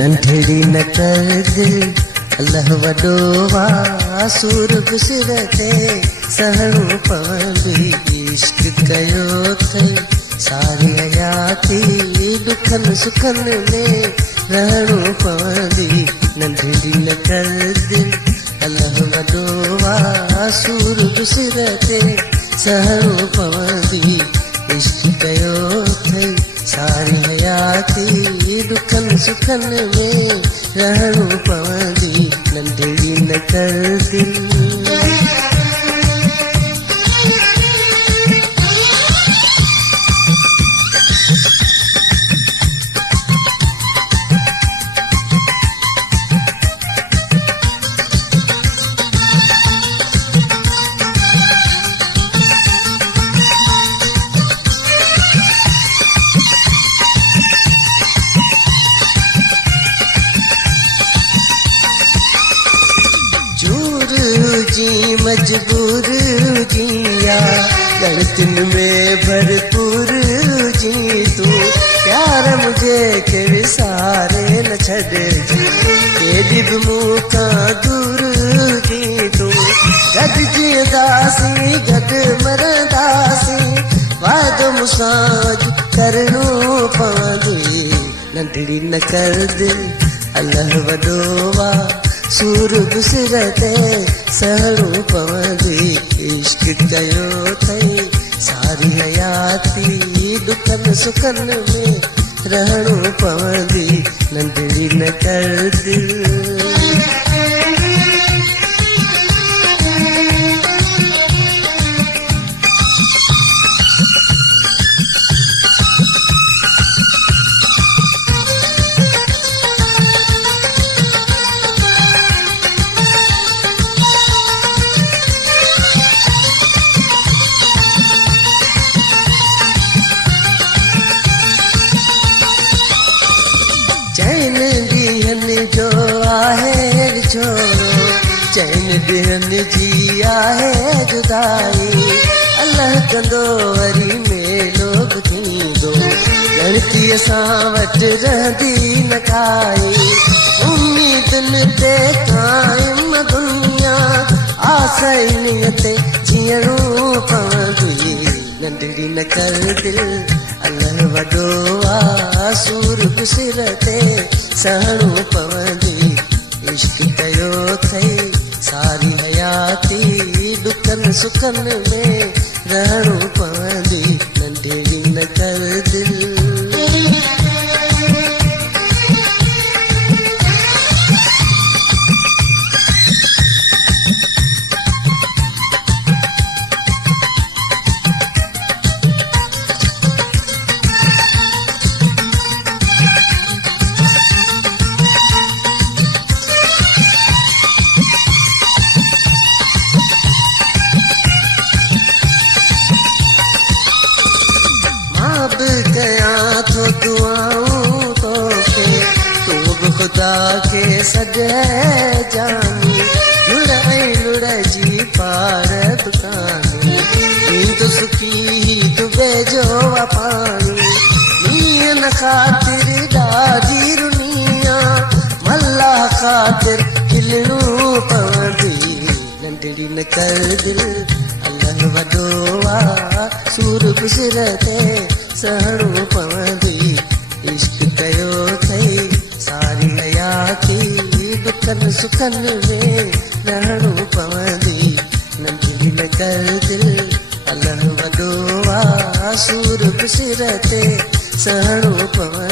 नंढड़ी न कर दिल अल्लाह वॾो आहे सूर बि सिर ते सहणो पवंदी इश्क कयो अथई सारी हयाती दुखनि सुखनि में रहणो पवंदी नंढड़ी न कर दिल अल्लाह वॾो आहे सूर बि सिर ते सहणो पवंदी इश्क कयो अथई सारी हयाती दुखनि सुखनि में रहणो पवंदी नंढड़ी न कर दिल जी मजबूर जिया गलतिन में भरपूर जी तू प्यार मुझे के विसारे न छड़ जी केॾी बि मूंखां दूर जी तू गॾु जीअंदासीं गॾु मरंदासीं वाइदो मूंसां करणो पवंदी नंढड़ी न कर दिल अल्लाह वॾो आहे सूर बि सिर ते सहणो पवंदी इश्क कयो अथई सारी हयाती दुखनि सुखनि में रहणो पवंदी नंढड़ी न कर दिल चैन ॾींहंनि जो आहे छोरो चैन ॾींहंनि जी आहे जुदाई अलाह कंदो वरी मेलो बि थींदो गणतीअ सां वटि रहंदी न काई उम्मीदुनि ते क़ाइम दुनिया आसइनीअ ते जीअणो पवंदी नंढड़ी न कर दिल अल्लाह वॾो आहे सूर बि सिर ते सहणो पवंदी इश्क कयो अथई सारी हयाती दुखनि सुखनि में रहणो पवंदी नंढड़ी न कर दिल कयां थो दुआऊं तोखे तू बि ख़ुदा खे सॾ जानी लुड़ ऐं लुड़ जी पार दुकानी नींद सुखी तू बेजो पाणी नीअ न ख़ातिर ॾाढी रुनिया मल्ला ख़ातिर खिलणो पवंदी नंढड़ी न कर दिल अल्लाह वॾो आहे सूर बि सिर ते सहणो पवंदी इश्क कयो अथई सारी हयाती दुखनि सुखनि में रहणो पवंदी नंढड़ी न कर दिल अल्लाह वॾो आहे सूर बि सिर ते सहणो पवंदी